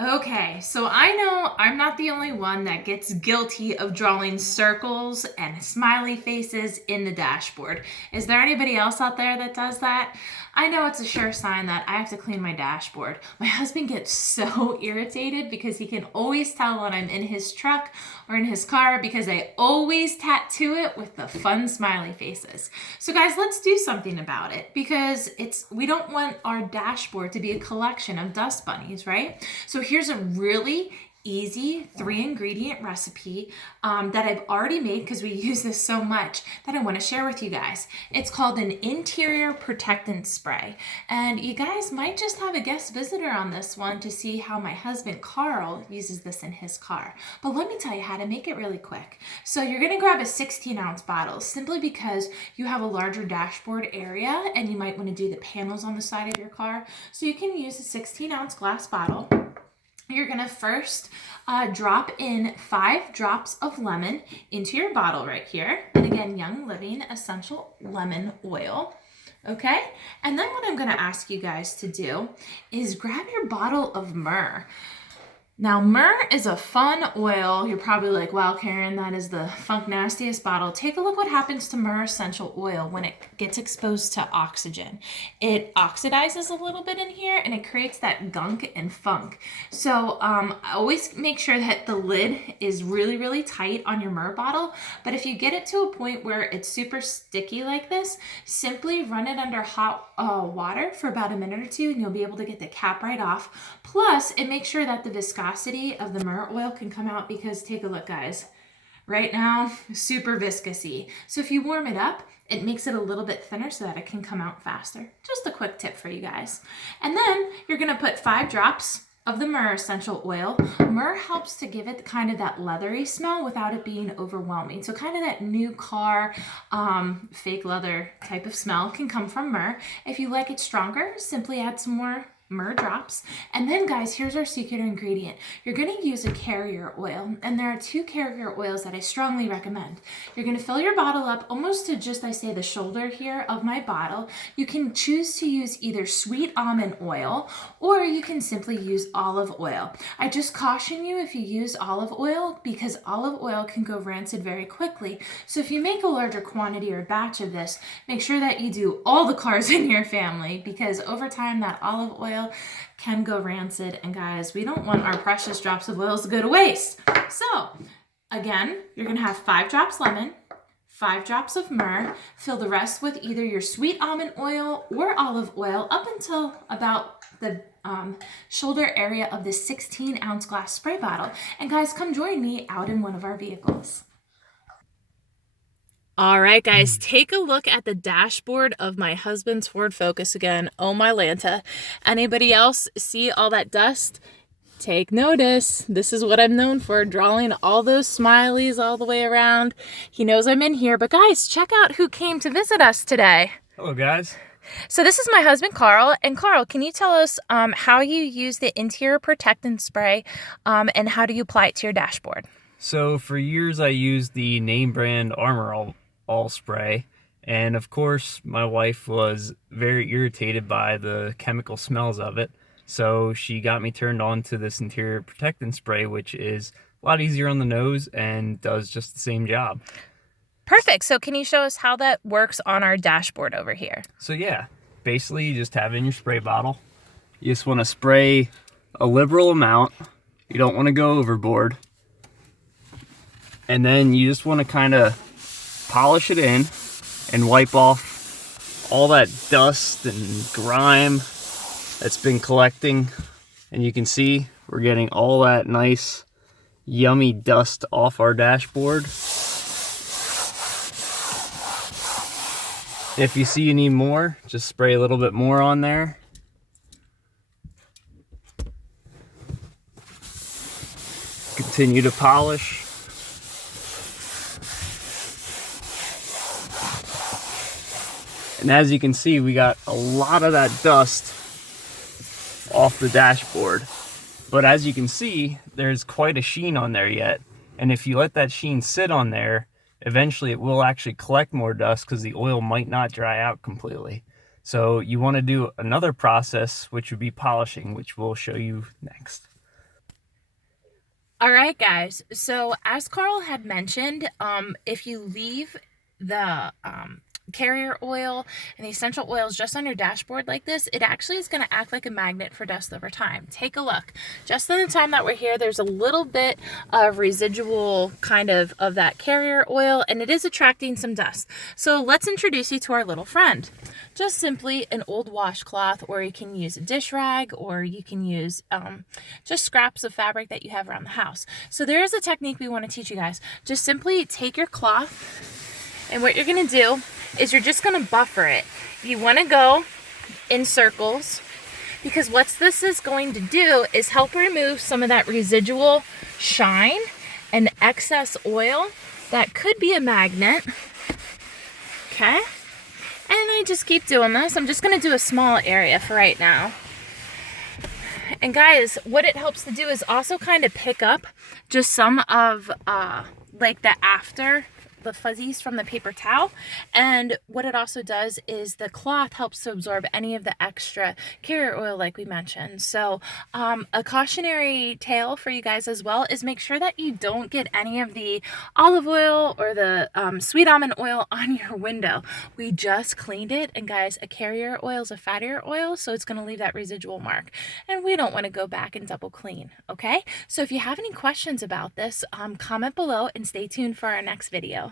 Okay, so I know I'm not the only one that gets guilty of drawing circles and smiley faces in the dashboard. Is there anybody else out there that does that? I know it's a sure sign that I have to clean my dashboard. My husband gets so irritated because he can always tell when I'm in his truck or in his car because I always tattoo it with the fun smiley faces. So guys, let's do something about it because we don't want our dashboard to be a collection of dust bunnies, right? So here's a really easy 3-ingredient recipe that I've already made because we use this so much that I want to share with you guys. It's called an interior protectant spray. And you guys might just have a guest visitor on this one to see how my husband Carl uses this in his car. But let me tell you how to make it really quick. So you're going to grab a 16-ounce bottle simply because you have a larger dashboard area and you might want to do the panels on the side of your car. So you can use a 16-ounce glass bottle. You're going to first drop in 5 drops of lemon into your bottle right here. And again, Young Living Essential Lemon Oil. Okay? And then what I'm going to ask you guys to do is grab your bottle of myrrh. Now, myrrh is a fun oil. You're probably like, wow, Karen, that is the funk nastiest bottle. Take a look what happens to myrrh essential oil when it gets exposed to oxygen. It oxidizes a little bit in here and it creates that gunk and funk. So always make sure that the lid is really, really tight on your myrrh bottle. But if you get it to a point where it's super sticky like this, simply run it under hot water for about a minute or two and you'll be able to get the cap right off. Plus, it makes sure that the viscosity of the myrrh oil can come out because take a look, guys. Right now, super viscousy. So if you warm it up, it makes it a little bit thinner so that it can come out faster. Just a quick tip for you guys. And then you're going to put 5 drops of the myrrh essential oil. Myrrh helps to give it kind of that leathery smell without it being overwhelming. So kind of that new car, fake leather type of smell can come from myrrh. If you like it stronger, simply add some more myrrh drops. And then guys, here's our secret ingredient. You're going to use a carrier oil, and there are 2 carrier oils that I strongly recommend. You're going to fill your bottle up almost to just, I say, the shoulder here of my bottle. You can choose to use either sweet almond oil or you can simply use olive oil. I just caution you if you use olive oil because olive oil can go rancid very quickly. So if you make a larger quantity or batch of this, make sure that you do all the cars in your family because over time that olive oil can go rancid, and guys, we don't want our precious drops of oils to go to waste. So again, you're gonna have 5 drops lemon, 5 drops of myrrh, fill the rest with either your sweet almond oil or olive oil up until about the shoulder area of this 16-ounce glass spray bottle. And guys, come join me out in one of our vehicles. All right, guys, take a look at the dashboard of my husband's Ford Focus again. Oh, my Lanta. Anybody else see all that dust? Take notice. This is what I'm known for, drawing all those smileys all the way around. He knows I'm in here, but guys, check out who came to visit us today. Hello, guys. So this is my husband, Carl. And Carl, can you tell us how you use the interior protectant spray and how do you apply it to your dashboard? So for years, I used the name brand Armor All spray. And of course, my wife was very irritated by the chemical smells of it. So she got me turned on to this interior protectant spray, which is a lot easier on the nose and does just the same job. Perfect. So can you show us how that works on our dashboard over here? So yeah, basically you just have it in your spray bottle. You just want to spray a liberal amount. You don't want to go overboard. And then you just want to kind of polish it in and wipe off all that dust and grime that's been collecting. And you can see we're getting all that nice yummy dust off our dashboard. If you see you need more, just spray a little bit more on there. Continue to polish. And as you can see, we got a lot of that dust off the dashboard. But as you can see, there's quite a sheen on there yet. And if you let that sheen sit on there, eventually it will actually collect more dust because the oil might not dry out completely. So you want to do another process, which would be polishing, which we'll show you next. All right, guys. So as Carl had mentioned, if you leave the carrier oil and the essential oils just on your dashboard like this, it actually is going to act like a magnet for dust over time. Take a look. Just in the time that we're here, there's a little bit of residual kind of that carrier oil, and it is attracting some dust. So let's introduce you to our little friend. Just simply an old washcloth, or you can use a dish rag, or you can use just scraps of fabric that you have around the house. So there is a technique we want to teach you guys. Just simply take your cloth, and what you're going to do is you're just going to buffer it. You want to go in circles, because what this is going to do is help remove some of that residual shine and excess oil that could be a magnet. Okay? And I just keep doing this. I'm just going to do a small area for right now. And guys, what it helps to do is also kind of pick up just some of like the fuzzies from the paper towel. And what it also does is the cloth helps to absorb any of the extra carrier oil like we mentioned. So a cautionary tale for you guys as well is make sure that you don't get any of the olive oil or the sweet almond oil on your window. We just cleaned it, and guys, a carrier oil is a fattier oil, so it's going to leave that residual mark, and we don't want to go back and double clean. Okay, so if you have any questions about this, comment below and stay tuned for our next video.